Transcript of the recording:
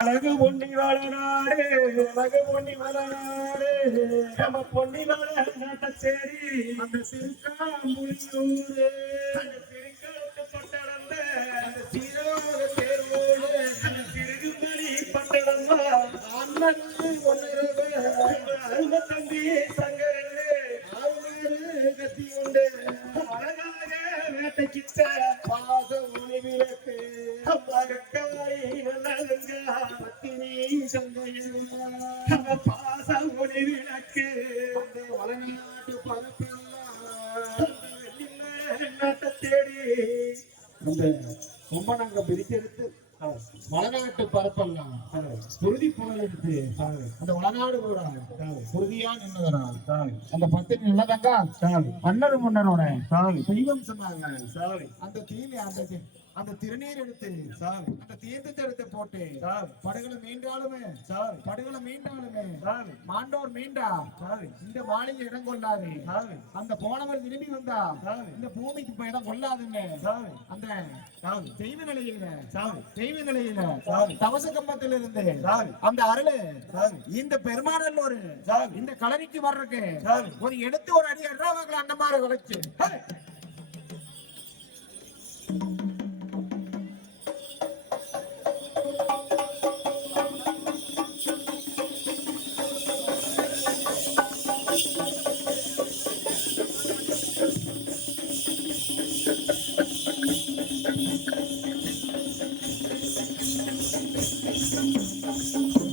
அழகு பொன்னி வளநாடு அழகு பொன்னி வளநாடு நம்ம பொன்னி வள நாட்ட சேரி அந்த திருக்காம்புலியூரு அந்த திருக்காட்டு பட்டணந்த அந்த சீரோக தேர்வோடு அந்த திருகுமணி பட்டணந்தா அண்ணன் ஒன்னிரவு அரும தம்பி சங்கரன்னு ஆறு கத்தி உண்டு அழகாக வேட்டைக்கிட்ட பாச ஒளி விளக்கு பகக்காரி நல்லதுங்க பத்தினி சந்தையில் பாச ஒளி விளக்கு வளநாட்டு பரப்பெல்லாம் நாட்டை தேடி அந்த கொம்பனங்க பிரிச்செடுத்து வளநாட்டு பரப்பெல்லாம் குருதி புகழ் எடுத்து அந்த வளநாடு கூட குருதியா நின்னதுனா அந்த பத்தினி நல்லதாங்க மன்னர் முன்னரோட தெய்வம் சொன்னாங்க அந்த தீனி அந்த திருநீர் எடுத்து அந்த தீர்த்தத்தை எடுத்து போட்டு படுகளை மீண்டாலுமே மாண்டோர் மீண்டா இந்த மாளிகை இடம் கொள்ளாது அந்த போனவர் திரும்பி வந்தா இந்த பூமிக்கு இப்ப இடம் கொள்ளாதுன்னு அந்த தெய்வ நிலையில தவச கம்பத்தில் இருந்து அந்த அருளு இந்த பெருமானல் ஒரு இந்த கலனிக்கு வர்றதுக்கு ஒரு எடுத்து ஒரு அடி அண்ணாவங்களை அந்த மாதிரி வளைச்சு Thank you.